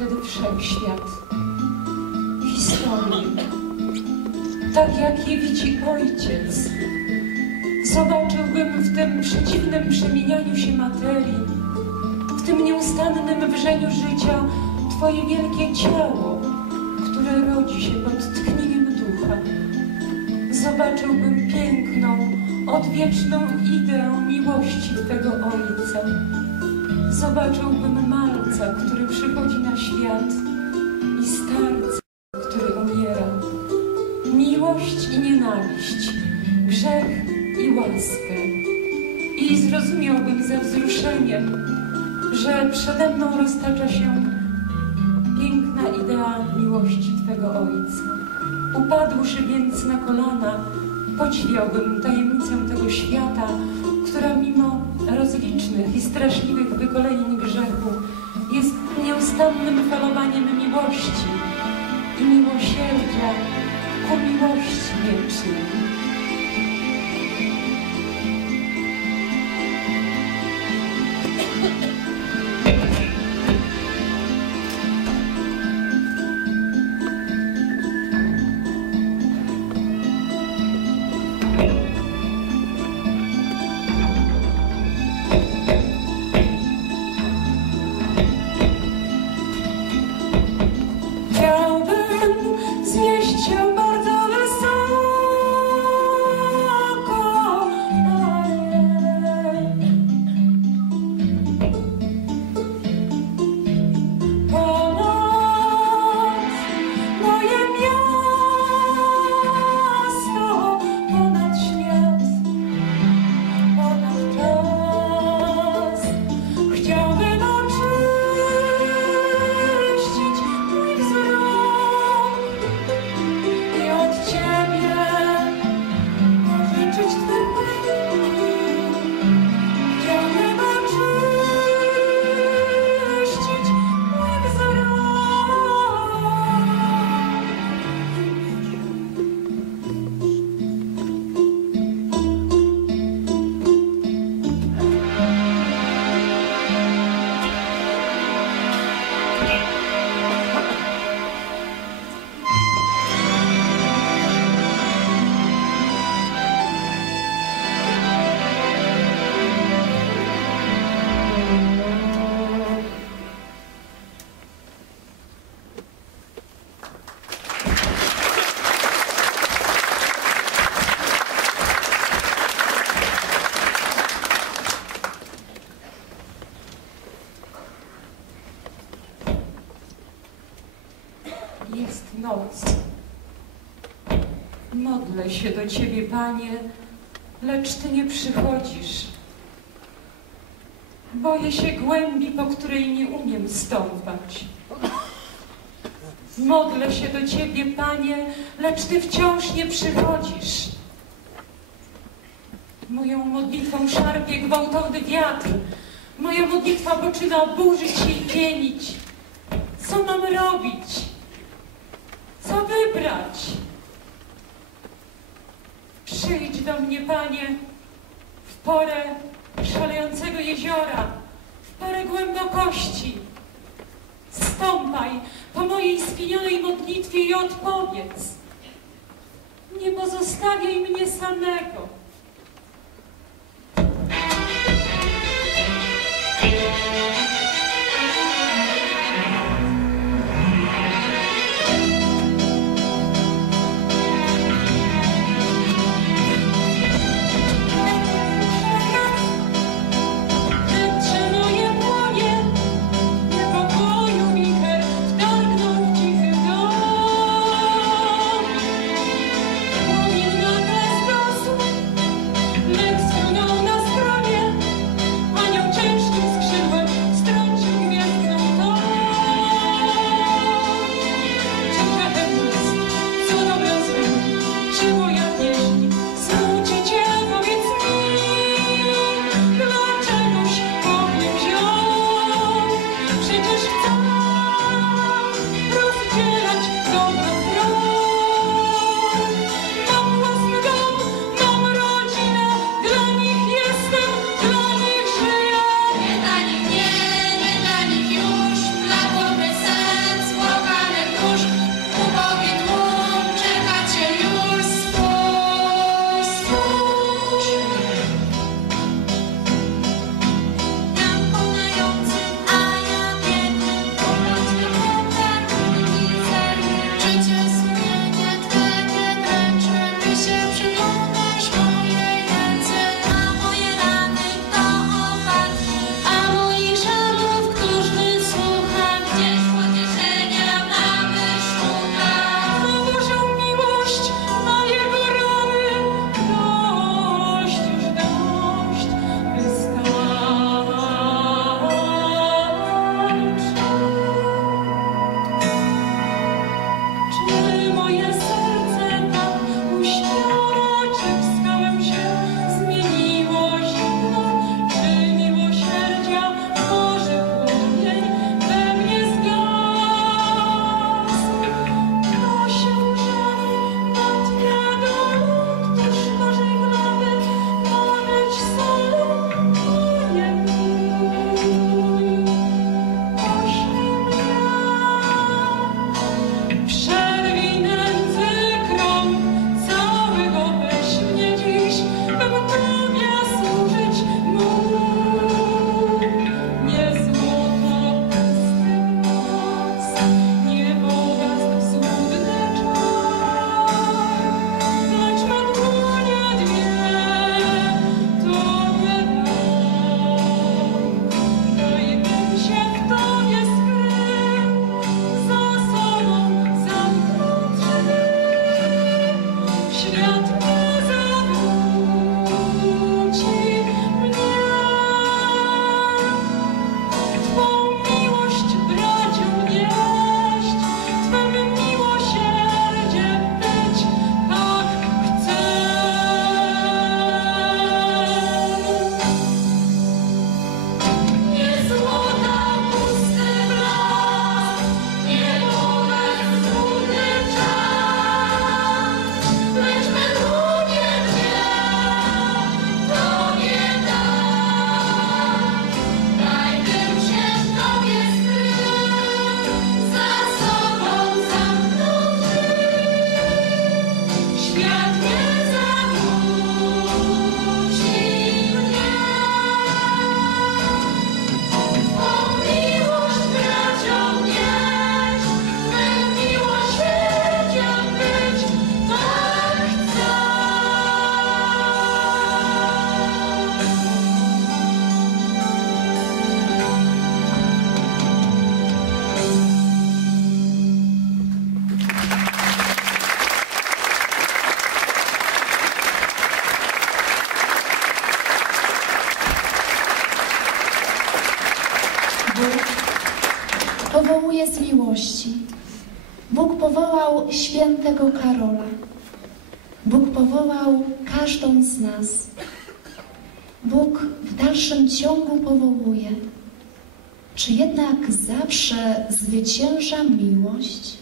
wtedy wszechświat, historię, tak jak je widzi ojciec. Zobaczyłbym w tym przeciwnym przemienianiu się materii, w tym nieustannym wrzeniu życia Twoje wielkie ciało, które rodzi się pod tchnieniem ducha. Zobaczyłbym piękną, odwieczną ideę miłości Twego Ojca. Zobaczyłbym malca, który przychodzi na świat i starca, który umiera. Miłość i nienawiść, grzech i łaskę. I zrozumiałbym ze wzruszeniem, że przede mną roztacza się piękna idea miłości Twego Ojca. Upadłszy więc na kolana, podziwiałbym tajemnicę tego świata, która mimo rozlicznych i straszliwych wykolejeń grzechu nieustannym falowaniem miłości i miłosierdzia ku miłości wiecznej. Modlę się do Ciebie, Panie, lecz Ty nie przychodzisz. Boję się głębi, po której nie umiem stąpać. Modlę się do Ciebie, Panie, lecz Ty wciąż nie przychodzisz. Moją modlitwą szarpie gwałtowny wiatr. Moja modlitwa poczyna burzyć się i pienić. Co mam robić? Co wybrać? Przyjdź do mnie, Panie, w porę szalejącego jeziora, w porę głębokości. Stąpaj po mojej spinionej modlitwie i odpowiedz. Nie pozostawiaj mnie samego. Powołuje z miłości. Bóg powołał świętego Karola. Bóg powołał każdą z nas. Bóg w dalszym ciągu powołuje. Czy jednak zawsze zwycięża miłość?